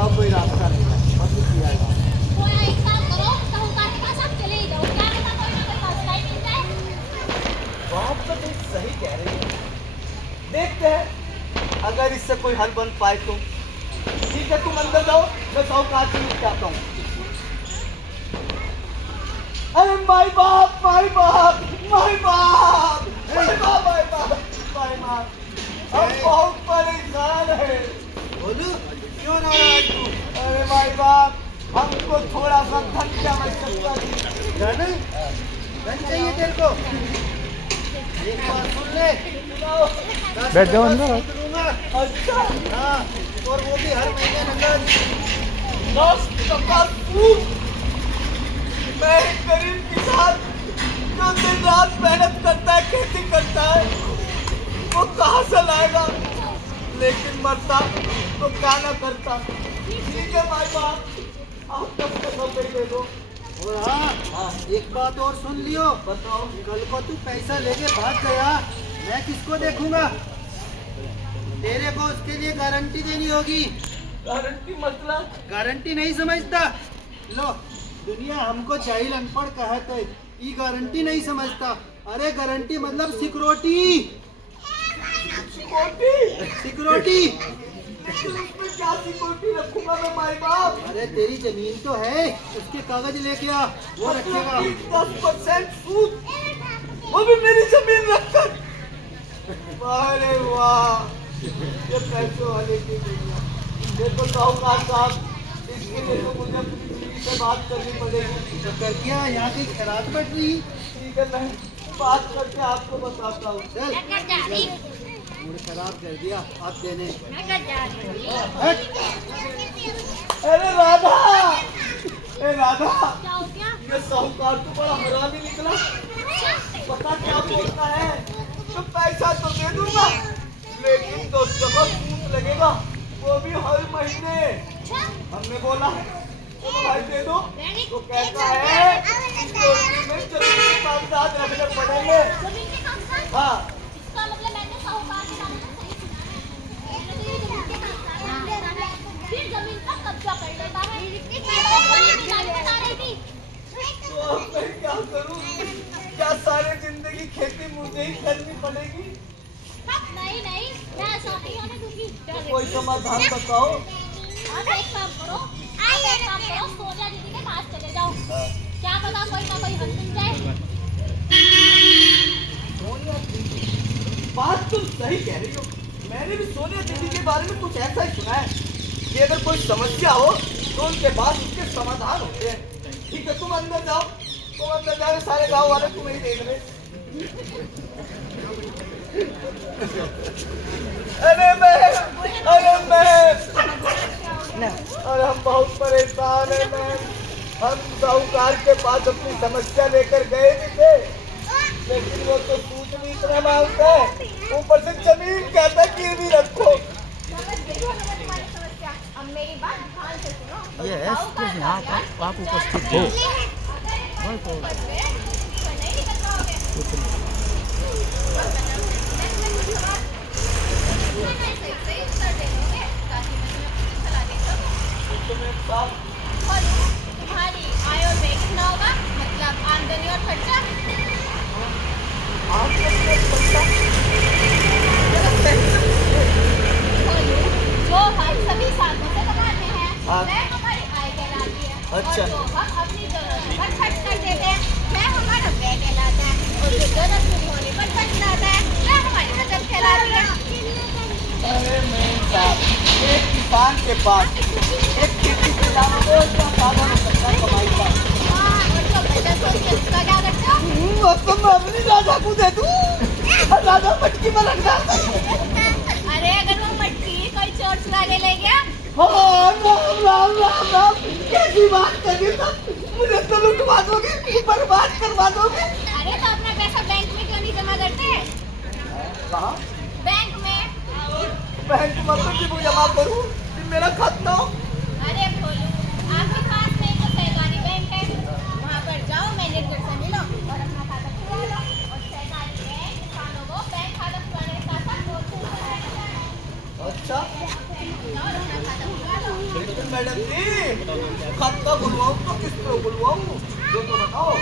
जाओ, कोई रास्ता नहीं है, बस किया जाओ। तो एक काम करो, साहूकार के पास आप चले ही जाओ, क्या पता कोई ना कोई रास्ता ही मिल जाए। बात तो तुम सही कह रही हो, देखते हैं अगर इससे कोई हल बन पाए तो। ठीक है, तुम अंदर जाओ, मैं साहूकार से मिल के आता हूँ। अरे माई बाप, माई बाप, माई बाप, माई बाप, माई बाप, माई बाप, हम बहुत परेशान है। बोलू क्यों नाराज तू? अरे माई बाप, हमको थोड़ा सा धन की आवश्यकता थी। धन धन चाहिए तेरे को? एक बात सुन ले, बैठ जाओ अंदर। दूंगा। अच्छा, हाँ, और वो भी हर महीने नकद। 10 टका सूद। मैं एक गरीब किसान जो दिन रात मेहनत करता है, खेती करता है, वो कहाँ से लाएगा? लेकिन मरता तो क्या ना करता। ठीक है माई बाप, आप 10 टका पे दे दो। और हाँ, एक बात और सुन लियो, बताओ। कल को तू पैसा लेके भाग गया, मैं किसको देखूंगा? तेरे को उसके लिए गारंटी देनी होगी। गारंटी मतलब? गारंटी नहीं समझता? लो, दुनिया हमको जाहिल अनपढ़ कहत है, ये गारंटी नहीं समझता। अरे गारंटी मतलब सिक्योरिटी। सिक्योरिटी? सिक्योरिटी। लेकिन उसमें क्या सिक्योरिटी रखूंगा मैं माई बाप? अरे तेरी जमीन तो है, उसके कागज लेके आ, वो रखेगा। 10% सूद, वो भी मेरी जमीन रखकर। अरे वाह, ये पैसे वाले की दुनिया। देखो साहूकार साहब, इसके लिए तो मुझे अपनी बीवी से बात करनी पड़ेगी। तो कर क्या यहाँ की खैरात बढ़ रही? ठीक है, मैं बात करके आपको बताता हूँ। चल, मैं कर जा रही, मूड खराब कर दिया आप देने। मैं कर जा रही। हट। अरे राधा, ए राधा, क्या हो गया? ये साहूकार तो बड़ा हरामी निकला। पता क्या बोलता है? तो पैसा तो दे दूंगा, लेकिन 10 टका सूद लगेगा, वो भी हर महीने। अच्छा, हमने बोला चलो भाई दे दो, तो कहता है सिक्योरिटी में जमीन के कागजात रखने पड़ेंगे। जमीन के कागजात? हाँ, इसका मतलब मैंने साहूकार के बारे में सही सुना है। मैंने तो ये जमीन के कागजात रख देता है, फिर जमीन का कब्जा कर लेता है। वही दिखाई बता रही थी। तो अब मैं क्या करूँ? क्या सारी जिंदगी खेती मुझे ही करनी पड़ेगी? नहीं नहीं, मैं ऐसा नहीं होने दूंगी। कोई समाधान बताओ। आप एक काम करो, सोनिया दीदी के पास चले जाओ, क्या पता कोई ना कोई हल मिल जाए। सोनिया दीदी, बात तुम सही कह रही हो। मैंने भी सोनिया दीदी के बारे में कुछ ऐसा ही सुना है कि अगर कोई समस्या हो तो उनके पास उसके समाधान होते हैं। ठीक है, तुम अंदर जाओ, तुम अंदर जा रहे, सारे गाँव वाले तुम्हें ही देख रहे। अरे मैम, अरे मैम, और हम बहुत परेशान हैं मैम। हम साहूकार के पास अपनी समस्या लेकर गए भी थे, लेकिन वो तो सूद भी इतना मांगता है, ऊपर से जमीन कहता है गिरवी रखो। अब मेरी बात ध्यान से सुनो। यस, प्लीज यहाँ पर आप उपस्थित हो। तुम्हारी आय और व्यय कितना होगा, मतलब आमदनी और खर्चा? जो हम सभी सालों से कमाते हैं हाँ। वह हमारी आय कहलाती है। अच्छा। और जो हम अपनी जरूरत पर खर्च कर देते हैं वह हमारा व्यय कहलाता है। और जो जरूरत पूरी होने पर खर्च जाता है वह हमारी बचत कहलाती है। अरे मेम साहब, एक किसान के पास एक खेती के अलावा और क्या साधन हो सकता है कमाई का? हाँ, और जो बचत होती है उसका क्या करते हो? तो मैं अपनी राजा को दे दूँ, राजा मटकी में रख डालता। अरे अगर वो मटकी कोई चोर चुरा के ले गया? हाँ, राम राम राम राम, कैसी बात कर रही हो? मुझे तो लुटवा दोगे, बर्बाद करवा दोगे। अरे तो अपना पैसा बैंक में क्यों नहीं जमा करते? कहाँ? बैंक में। बैंक मतलब कि वो जमा करूँ कि मेरा खाता हो? अरे भोलू, आपके पास में तो सहकारी बैंक है, वहाँ पर जाओ, मैनेजर से मिलो और अपना खाता खुलवा लो। और सहकारी बैंक किसानों को बैंक खाता खुलवाने के साथ साथ लोन भी कराएगा। अच्छा, जाओ और अपना खाता खुलवा लो। लेकिन मैं खुलवाऊं तो किस पे खुलवाऊं, जो तो बताओ।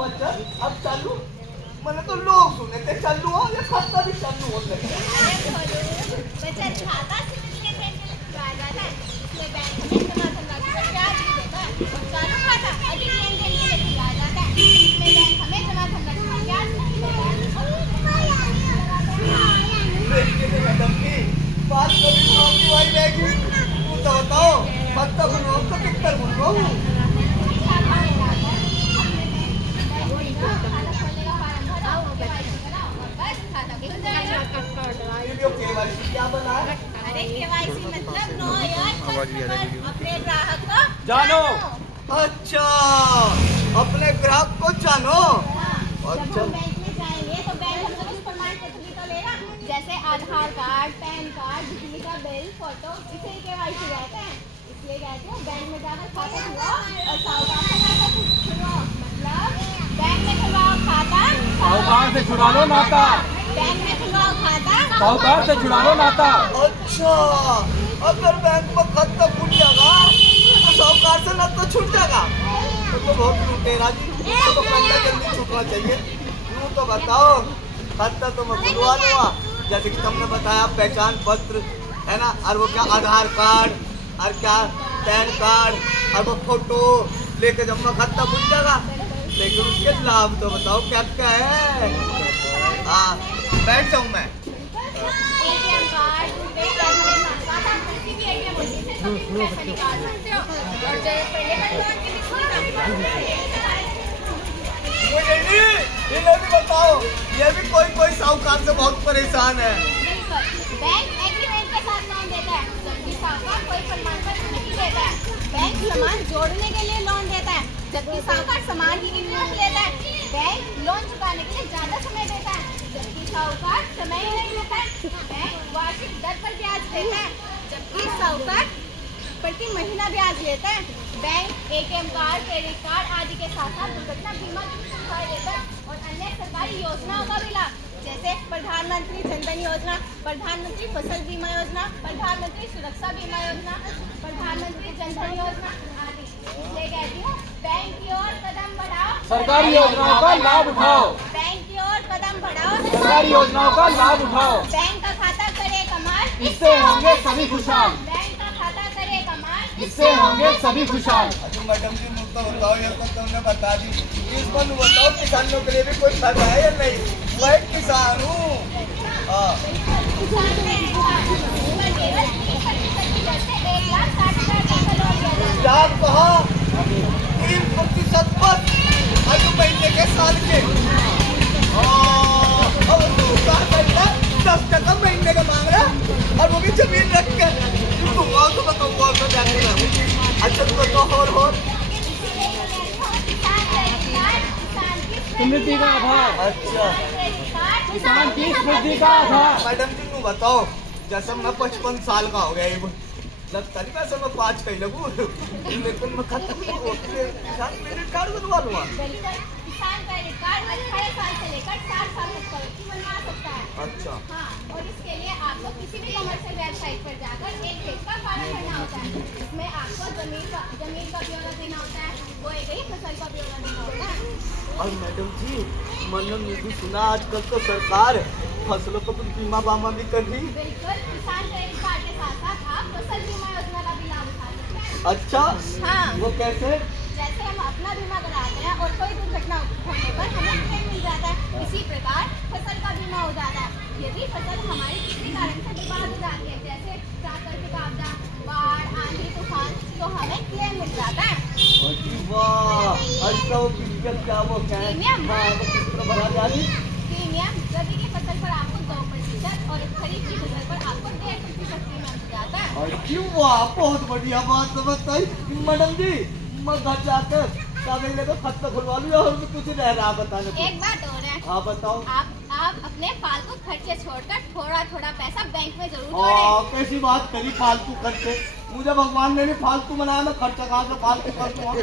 बचत अब चालू, मैंने तो लोग सुने थे चालू हो या खाता भी चालू होते हैं। बचत खाता खुलवाया जाता है, इसमें बैंक में जमा धनराशि पर ब्याज भी देता है। और चालू खाता अधिक लेनदेन के लिए खुलवाया जाता है, इसमें बैंक हमें जमा धनराशि पर ब्याज नहीं देता है। देखिए मैडम की बात कभी नौकरी वाली रहेगी, तू तो बताओ खाता खुलवाऊं तो कितना खुलवाऊं। केवाईसी क्या बना है? अरे केवाईसी मतलब नो यार अपने ग्राहक को जानो। अच्छा, अपने ग्राहक को जानो। जब अच्छा, हम बैंक में जाएंगे तो बैंक हमसे कुछ प्रमाण पत्र भी तो लेगा, जैसे आधार कार्ड, पैन कार्ड, बिजली का बिल, फोटो, इसे केवाईसी कहते हैं। इसलिए कहते हैं बैंक में जाकर खाता खुलवाओ और साहूकार से खाता खुलवाओ। मतलब बैंक में खुलवाओ खाता, साहूकार से छुड़ा लो नाता, बैंक में खुलवाओ खाता, साहूकार से छुड़ा लो नाता। अच्छा, अगर बैंक में खाता खुल जाएगा तो साहूकार से ना तो छूट जाएगा। तो बहुत लुटेरा जी, तो पहले जल्दी छूटना चाहिए। यूँ तो बताओ खाता तो मैं खुलवा दूंगा, जैसे कि तुमने बताया पहचान पत्र है ना, और वो क्या आधार कार्ड और क्या पैन कार्ड और वो फोटो लेके जब मैं खाता खुल जाएगा। लेकिन उसके लाभ तो बताओ क्या क्या है। हाँ, बैठ जाऊँ मैं। एटीएम कार्ड, रुपए कार्ड के साथ आप किसी भी एटीएम मशीन से कभी भी पैसा निकाल सकते हो। और जो पहले का लोन की भी सुविधा भी मुझे नहीं, इन्हें भी बताओ, ये भी कोई साहूकार से बहुत परेशान है। बैंक एग्रीमेंट के साथ लोन देता है, जबकि साहूकार कोई प्रमाण पत्र नहीं देता है। बैंक सामान जोड़ने के लिए लोन देता है, जबकि साहूकार सामान की कीमत लेता है। बैंक लोन चुकाने के लिए ज्यादा समय देता है, जबकि साहूकार समय ही नहीं लेता है। बैंक वार्षिक दर पर ब्याज देता है, जबकि साहूकार प्रति महीना ब्याज लेता है। Bank ATM card, credit card आदि के साथ साथ दुर्घटना बीमा की सुविधा देता है और अन्य सरकारी योजनाओं का भी लाभ, जैसे प्रधानमंत्री जन धन योजना, प्रधानमंत्री फसल बीमा योजना, प्रधानमंत्री सुरक्षा बीमा योजना, प्रधानमंत्री जन धन योजना आदि। इसलिए कहती हूँ बैंक की ओर कदम बढ़ाओ, सरकारी योजनाओं का लाभ उठाओ, बैंक की ओर कदम बढ़ाओ, सरकारी योजनाओं का लाभ उठाओ। बैंक का खाता करे कमाल, इससे होंगे सभी खुशहाल, बैंक का खाता करे कमाल, इससे होंगे सभी खुशहाल। अच्छा मैडम जी, मुझको बताओ, ये तो तुमने बता दी, इस पर बताओ किसानों के लिए भी कोई फायदा है या नहीं? मैं एक किसान हूँ। हाँ, किसान क्रेडिट कार्ड पर केवल 30% की दर से 1,60,000 तक का लोन दिया जाता है। क्या कहा? 3% पर हर महीने के साल के। हाँ, अब तो क्या करता है? 10% महीने का मांग रहा है, और वो भी जमीन रख के। दूंगा तो बताऊंगा तो जाके रहूँ। अच्छा तो बताओ और समृद्धि का आधार, अच्छा किसान की समृद्धि का आधार। मैडम जी तुम बताओ, जैसे मैं 55 साल का हो गया, ये लगता नहीं वैसे मैं 5 का ही लगूँ, लेकिन मैं खत्म किसान क्रेडिट कार्ड बनवा लूँगा। किसान क्रेडिट कार्ड 18 साल से लेकर 60 साल तक का व्यक्ति बनवा सकता है। अच्छा, हाँ, और इसके लिए आपको किसी भी कमर्शियल वेबसाइट पर जाकर एक पेज का पालन करना होता है। इसमें आपको जमीन का ब्यौरा देना होता है, बोई गई फसल का ब्यौरा देना होता है। और मैडम जी मैंने भी सुना आजकल तो सरकार फसलों को बीमा बामा भी कर रही। बिल्कुल, किसान क्रेडिट कार्ड के साथ साथ आप फसल बीमा योजना का भी लाभ उठा सकते हैं। अच्छा, हाँ, वो कैसे? जैसे हम अपना बीमा कराते हैं और कोई दुर्घटना होने पर हमें क्लेम मिल जाता है, इसी प्रकार फसल का बीमा हो जाता है। यदि फसल हमारी किसी कारण से बर्बाद हो जाती है, जैसे प्राकृतिक आपदा, बाढ़, आंधी, तूफान, तो हमें क्लेम मिल जाता है। अरे वाह, अच्छा वो क्या वो क्या है? प्रीमियम। हाँ, वो किस तरह भरा जाती? प्रीमियम रबी की फसल पर आपको 2% और खरीफ की फसल पर आपको 1.5% प्रीमियम मिल जाता है। अरे वाह, बहुत बढ़िया बात तो बताई मैडम जी। मैं घर जाकर कागज लेकर खाता खुलवा लूँ और भी कुछ रह रहा बताने को। एक बात और है, हाँ बताओ। आप अपने फालतू खर्चे छोड़कर थोड़ा थोड़ा पैसा बैंक में जरूर हाँ, जोड़ें। कैसी बात करी फालतू खर्चे? मुझे भगवान ने भी फालतू बनाया, मैं खर्चा कहाँ से फालतू करता हूँ?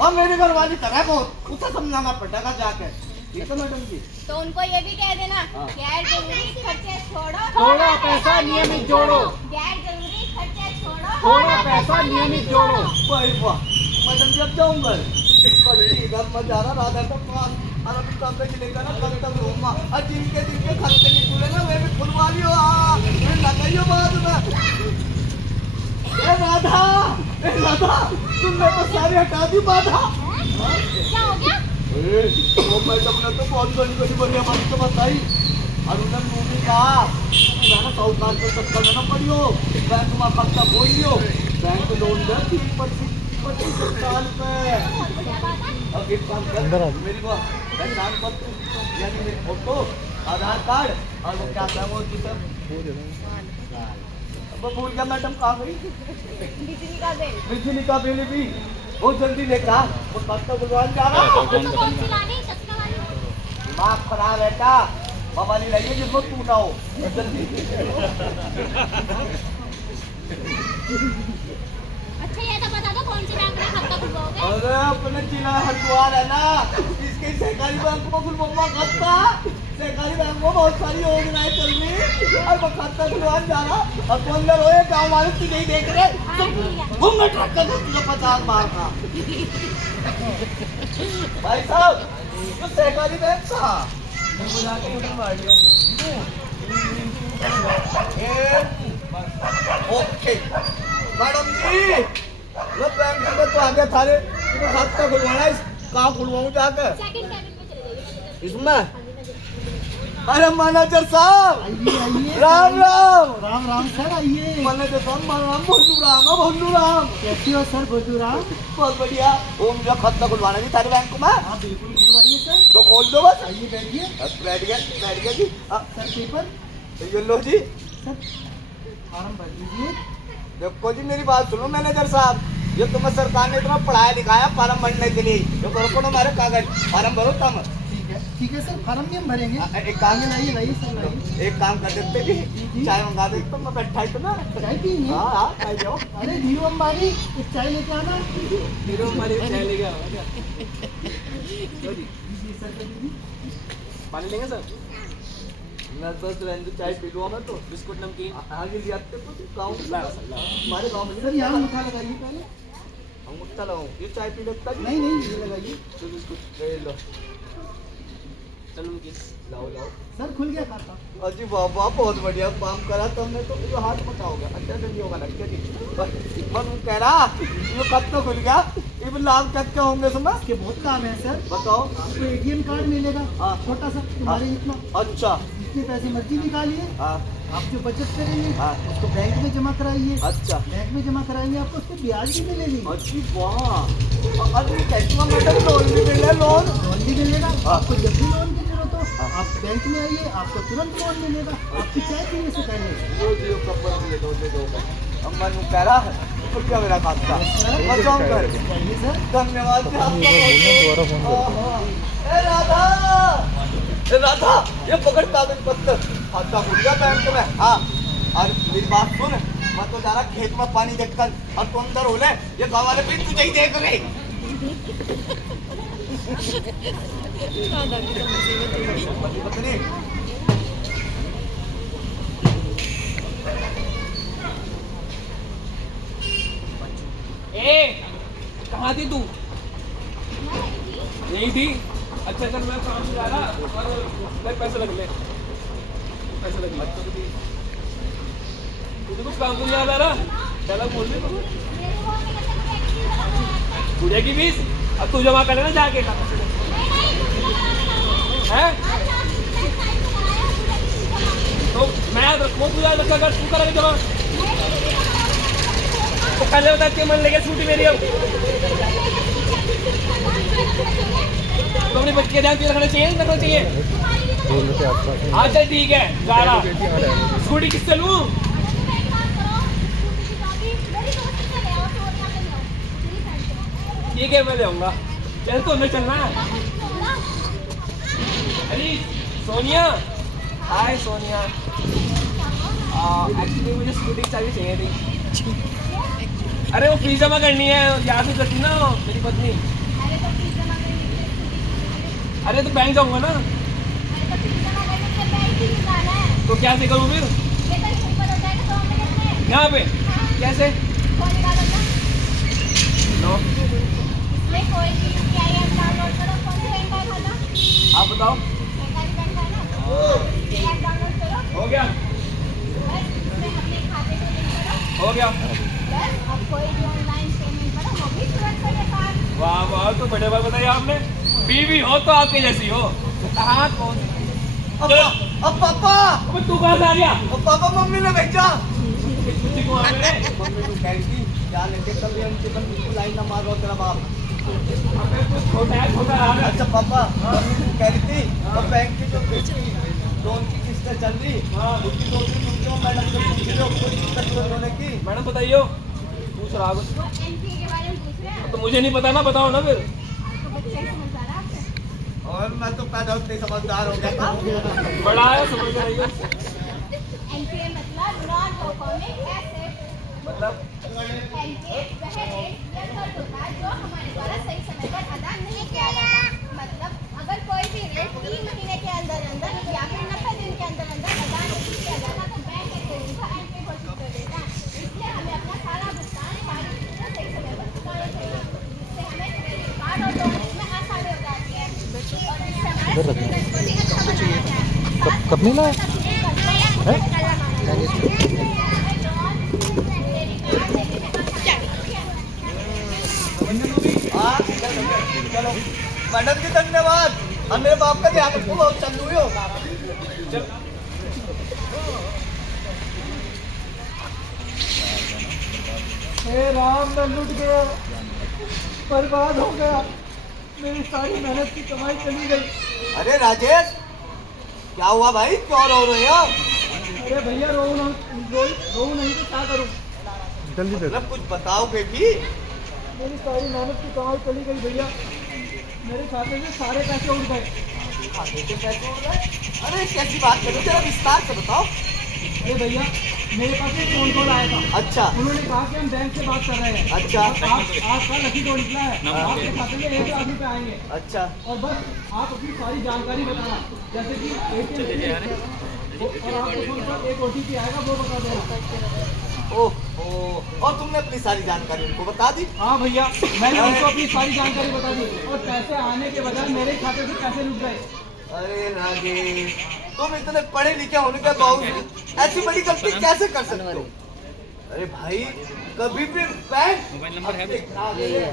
हाँ, मेरी घर वाली तरह को उसे समझाना पड़ेगा जाके। ठीक है मैडम जी। तो उनको ये भी कह देना, हाँ। गैर जरूरी खर्चे छोड़ो, थोड़ा पैसा नियमित जोड़ो। गैर जरूरी खर्चे छोड़ो, थोड़ा पैसा नियमित जोड़ो। भाई वाह मैडम जी अब जाऊंगा इधर मजा आ रहा राधा का पास और अभी कब तक लेकर ना कब तक घूमा और जिनके खर्चे नहीं पूरे ना मैं भी खुलवा लियो मैं लगाइयो बाद में ए राधा तुमने तो सारी हटा दी बाधा क्या हो गया? वो मैडम ने तो बहुत बड़ी बढ़िया बात तो बताई और उन्होंने मूवी कहा मैं ना साहूकार को चक्कर में ना पड़ियो बैंक में पक्का बोल लियो बैंक लोन दे 3% साल पे बहुत बढ़िया बात है। अब एक काम कर मेरी को पहचान पत्र यानी मेरी फोटो आधार कार्ड और वो क्या था वो जिसम अब भूल गया मैडम कहाँ गई बिजली का बिल। बिजली का बिल भी बहुत जल्दी लेकर आ वो कब तक बुलवान जा रहा तो कौन सी लानी? चश्मा वाली? दिमाग खराब बेटा बवाली लाइए जिसको तू ना हो जल्दी अच्छा ये तो बता दो कौन सी बैंक में खाता खुलवाओगे? अरे अपने जिला हरिद्वार है ना इसके सहकारी बैंक में खुलवा खाता सहकारी बैंक में बहुत सारी योजनाएं चल रही और वो खाता खुलवान जा रहा और तो अंदर होए गाँव वाले की नहीं देख रहे हाँ, ठीक है। घूमने ट्रक कर तुझे 50 मार का भाई साहब तो सहकारी बैंक था बुला के उधर मार लियो ओके मैडम जी वो बैंक में तो आगे थारे तो खाता खुलवाना है कहाँ खुलवाऊं जाकर सेकंड कैबिन में चले जाइए। इसमें अरे मैनेजर साहब आइए आइए राम राम राम राम सर आइए। मैनेजर साहब मेरा नाम भोलू राम कैसे हो सर भोलू राम? बहुत बढ़िया वो मुझे खाता खुलवाना भी थारे बैंक में हाँ बिल्कुल खुलवाइए सर। तो खोल दो बस आइए बैठिए। बैठ गया जी हाँ, सर पेपर ये लो जी सर फॉर्म भर दीजिए। देखो जी मेरी बात सुनो मैनेजर साहब ये तुम्हें सरकार ने इतना पढ़ाया लिखाया फार्म भरने के लिए जो करो पढ़ो हमारे कागज फार्म भरो तुम ठीक है सर फॉर्म भी हम भरेंगे। एक काम लाइए लाइए सर लाइए। एक काम कर देते जी चाय मंगा दे तो मैं बैठा ही तो ना चाय पीएंगे? हाँ हाँ खाई जाओ अरे धीरू अंबानी एक चाय लेके आना। हीरो हमारी चाय लेके आओ जी सर कर दीजिए। पानी लेंगे सर मैं बस रेंजो चाय पी लूँ मैं तो बिस्कुट नमकीन आगे ले आते तो गाँव हमारे गाँव में सर यहाँ मुठा लगाइए पहले। हम मुट्ठा लगाऊँ ये चाय पी लेता जी नहीं नहीं ये लगाइए। तो बिस्कुट ले लो चलो नमकीन लाओ सर खुल गया खाता। अजी बाबा बहुत बढ़िया काम करा तुमने तो ये हाथ पचाओगे अच्छा से नहीं होगा लगता जी बस मैं कह रहा ये कब तक खुल गया ये लाभ तक के होंगे सुना इसके बहुत काम है सर। बताओ आपको एटीएम कार्ड मिलेगा हाँ। छोटा सा तुम्हारे इतना अच्छा जितने पैसे मर्जी निकालिए। हाँ आप जो बचत करेंगे हाँ। उसको बैंक में जमा कराइए। अच्छा बैंक में जमा कराएंगे आपको उस पर ब्याज भी मिलेगी। अच्छी वाह अरे कैसे मैडम लोन भी मिले लोन लोन भी मिलेगा। हाँ। आपको जब भी लोन की जरूरत हो आप बैंक में आइए आपको तुरंत लोन मिलेगा। आपकी चाय पीने से पहले। वो जियो कपड़ ले दो अम्मा नु कह रहा है तो क्या मेरा खाता बताओ कर चाहिए सर। धन्यवाद जी आपका ए राधा ये पकड़ कागज पत्र खाता खुल गया बैंक में हाँ और मेरी बात सुन मैं तो जा रहा खेत में पानी देखकर और तुम अंदर हो ले ये गाँव वाले भी तुझे ही देख रहे पत्नी ए कहाँ थी तू यही थी अच्छा चल मैं काम से जा रहा और ले पैसे लग ले पैसे लग ले तुझे कुछ काम नहीं याद आ रहा चलो बोल दे पूरे की फीस अब तू जमा कर लेना जाके है तो मैं वो तू याद रखा कर तू करेगा जमा तो पहले बता के मन लेके छूटी मेरी अब तो अपने बच्चे ध्यान रखना चाहिए अच्छा ठीक है जा रहा स्कूटी किससे लूँ ठीक है मैं ले आऊँगा चल तो मैं चलना है अरे सोनिया हाय सोनिया एक्चुअली मुझे स्कूटी की चाबी चाहिए थी अरे वो फीस जमा करनी है याद नहीं करती ना मेरी पत्नी अरे तो बैंक जाऊंगा ना, अरे तो फिर जमा करने के लिए बैंक ही निकालना है। तो क्या से करूँ फिर? ये तो ऊपर हो जाएगा तो हमने कितने यहाँ पे कैसे? कौन निकाला था? लो इसमें कोई भी यूपीआई ऐप डाउनलोड करो। कौन सी बैंक का खाता? आप बताओ। सरकारी बैंक का है ना? ये ऐप डाउनलोड करो। हो गया, बस इसमें अपने खाते को लिंक करो। हो गया। बस अब कोई भी ऑनलाइन पेमेंट करो वो भी तुरंत हो जाता है। वाह वाह, तो बड़े बात बताइए आपने। बीवी हो तो आपके जैसी हो। कहाँ कौन? अब पापा अबे तू कहाँ से आ गया? अब पापा मम्मी ने भेजा। कुछ को आ गए। मम्मी को कह रही थी क्या लेके कभी हम चिकन बिल्कुल लाइन ना मारो तेरा बाप। अबे तू छोटा है, छोटा रहा है। अच्छा पापा मम्मी को कह रही थी अब बैंक की जो लोन की किस्तें चल रही उसकी 2-3 रुपये मैडम से पूछ लो कोई दिक्कत तो होने की। मैडम बताइए, पूछ रहा कुछ। वो एनपीए के बारे में पूछ रहे हैं। तो मुझे नहीं पता ना, बताओ ना फिर। आपको बच्चे समझदार है आपसे। और मैं तो पैदा होते ही समझदार हो गया था। बड़ा है, समझ में आएगा। एनपीए मतलब नॉन परफॉर्मिंग एसेट। मतलब एनपीए वह ऋण या कर्ज होता है जो हमारे द्वारा सही समय पर अदा नहीं किया जाता। मतलब अगर कोई भी ऋण 3 महीने के अंदर अंदर या फिर 90 दिन के अंदर अंदर अदा नहीं किया जाता तो बैंक एक ऋण का एनपीए घोषित कर देता है। इसलिए हमें अपना सारा भुगतान सारी चीजें सही समय पर चुकाना चाहिए, जिससे हमें क्रेडिट कार्ड और लोन में आसानी हो जाती है और जिससे हमारा सिबिल स्कोर भी अच्छा बना रहता है। कब मिला हाँ चलो मैडम जी धन्यवाद। अब मेरे बाप का ध्यान रखो बहुत चंदू ही होगा। हे राम, मैं लुट गया, बर्बाद हो गया, मेरी सारी मेहनत की कमाई चली गई। अरे राजेश क्या हुआ भाई क्यों रो रहे हो? अरे भैया रो नहीं तो क्या करूं? मतलब कुछ बताओगे भी? मेरी सारी मेहनत की कमाई चली गई भैया, मेरे खाते से सारे पैसे उड़ गए। खाते से पैसे उड़ गए? अरे कैसी बात करो जरा विस्तार से बताओ। अरे भैया मेरे पास एक फोन कॉल आया था। अच्छा उन्होंने कहा कि हम बैंक से बात कर रहे हैं। अच्छा आपका लकी ड्रॉ निकला है, आपके खाते में 1 लाख रुपए आएंगे अच्छा और बस आप अपनी सारी जानकारी बताना, जैसे कि ATM और आपको फोन पर एक OTP आएगा वो बता देना। ओह और तुमने अपनी सारी जानकारी उनको बता दी? हाँ भैया मैंने उनको अपनी सारी जानकारी बता दी और पैसे आने के बजाय मेरे खाते से पैसे लुट गए। अरे राजेश तुम इतने पढ़े लिखे होने के बावजूद ऐसी बड़ी गलती कैसे कर सकते हो? अरे भाई कभी भी बैंक अपने खाते में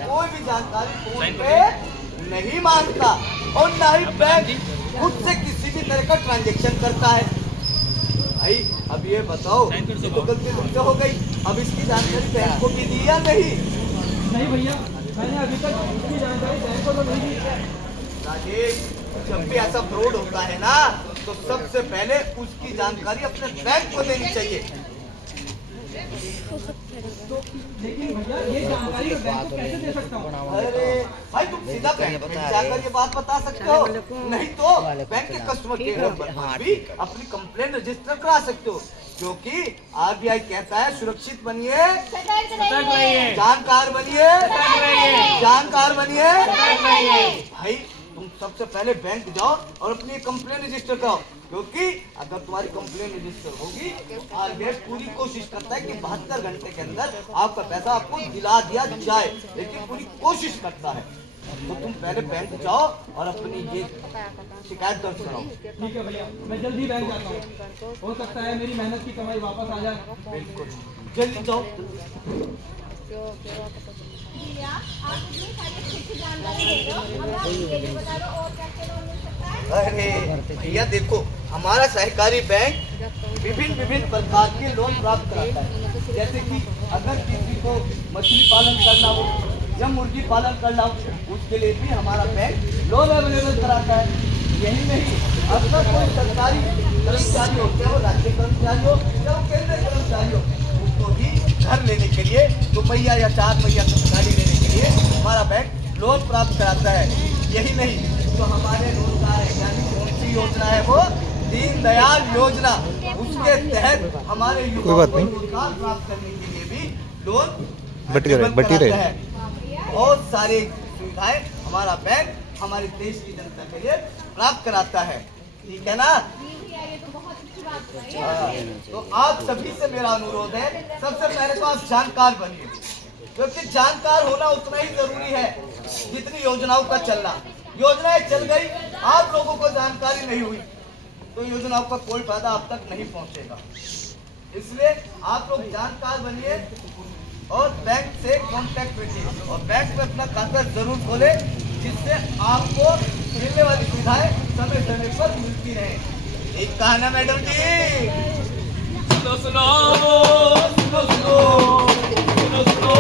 कोई भी जानकारी फोन पे नहीं मांगता और ना ही बैंक खुद से किसी भी तरह का ट्रांजैक्शन करता है। भाई अब ये बताओ ये तो गलती तुमसे हो गई, अब इसकी जानकारी बैंक को भी दी या नहीं? नहीं भैया मैंने अभी तक इसकी जानकारी बैंक को तो नहीं दी। राजेश जब भी ऐसा फ्रॉड होता है ना तो सबसे पहले उसकी जानकारी अपने बैंक को देनी चाहिए। लेकिन भैया ये जानकारी मैं बैंक को कैसे दे सकता हूँ? अरे भाई तुम सीधा बैंक में जाकर ये बात बता सकते हो, नहीं तो बैंक के कस्टमर केयर नंबर पर भी अपनी कंप्लेंट रजिस्टर करा सकते हो, क्योंकि RBI कहता है सुरक्षित बनिए, सतर्क रहिए। जानकार बनिए, जानकार बनिए। भाई तुम सबसे पहले बैंक जाओ और अपनी कंप्लेंट रजिस्टर कराओ, क्योंकि अगर तुम्हारी कंप्लेंट रजिस्टर होगी तो RBI पूरी कोशिश करता है कि 72 घंटे के अंदर आपका पैसा आपको दिला दिया जाए, लेकिन पूरी कोशिश करता है। तो तुम पहले बैंक जाओ और अपनी ये शिकायत दर्ज कराओ। ठीक है भैया मैं जल्दी बैंक जाता हूँ, हो सकता है मेरी मेहनत की कमाई वापस आ जाए। बिल्कुल जल्दी जाओ। भैया आप इतनी सारी अच्छी जानकारी दे रहे हो, अब आप ये भी बता दो और क्या क्या लोन मिल सकता है? अरे भैया देखो हमारा सहकारी बैंक विभिन्न प्रकार के लोन प्राप्त कराता है, जैसे कि अगर किसी को मछली पालन करना हो या मुर्गी पालन करना हो उसके लिए भी हमारा बैंक लोन अवेलेबल कराता है। यही नहीं अगर कोई सरकारी कर्मचारी हो, क्या वो राज्य कर्मचारी हो या वो केंद्रीय कर्मचारी हो, उसको भी घर लेने के लिए 2 पहिया या 4 पहिया गाड़ी लेने के लिए हमारा बैंक लोन प्राप्त कराता है। यही नहीं तो हमारे रोजगार है यानी कौन सी योजना है वो दीनदयाल योजना, उसके तहत हमारे युवाओं को रोजगार प्राप्त करने के लिए भी लोन कराता है। बहुत सारी सुविधाएं हमारा बैंक हमारे देश की जनता सर्टिफिकेट प्राप्त कराता है। ठीक है ना? ये तो बहुत अच्छी बात है। हाँ, तो आप सभी से मेरा अनुरोध है, सबसे पहले तो आप जानकार बनिए, क्योंकि जानकार होना उतना ही जरूरी है जितनी योजनाओं का चलना। योजनाएं चल गई, आप लोगों को जानकारी नहीं हुई तो योजनाओं का कोई फायदा आप तक नहीं पहुंचेगा। इसलिए आप लोग जानकार बनिए और बैंक से कांटेक्ट रखिए और बैंक में अपना खाता जरूर खोले, जिससे आपको मिलने वाली सुविधाएं समय समय पर मिलती रहे। एक कहा ना मैडम जी? सुनो सुनो सुनो सुनो सुनो सुनो